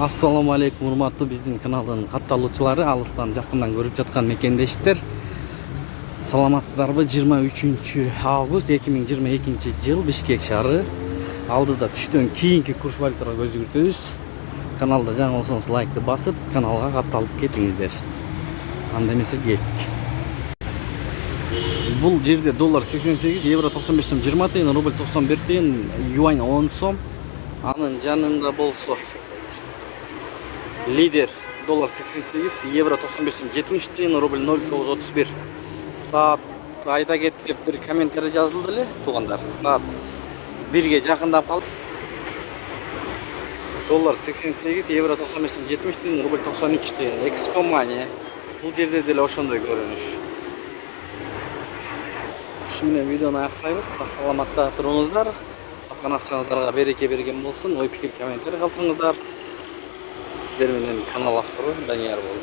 Ассаламу алейкум, урматтуу биздин каналдын катталуучулары, алыстан жакындан көрүп жаткан мекендештер. Саламатсыздарбы? 23 август 2022 жыл Бишкек шаары. Алдыда түштөн кийинки курс валютага көз жүгүртөбүз. Каналда жаңы болсоңуз лайкты басып, каналга катталып кетиңиздер. Анда эмесе кеттик. Бул жерде доллар 88, евро 95 сом 20 тыйын, рубль 91 тыйын, юань 10 сом. Анын жанында болсо лидер доллар 88, евро 95 сом 70 тыйын, рубль 0,931. Саат айта кетип бир комментарий жазылды эле, туугандар. Саат 1ге жакындап калды. Доллар 88, евро 95 сом 70 тыйын, рубль 93 тыйын. Экспомания. Бул жерде деле ошондой көрүнүш. Ушу менен видеону аяктайбыз. Саламатта туруңуздар. Тапкан акчаңыздарга береке берген болсун. Ой пикир комментарий калтырыңыздар. Сиздер менен канал автору Данияр болду.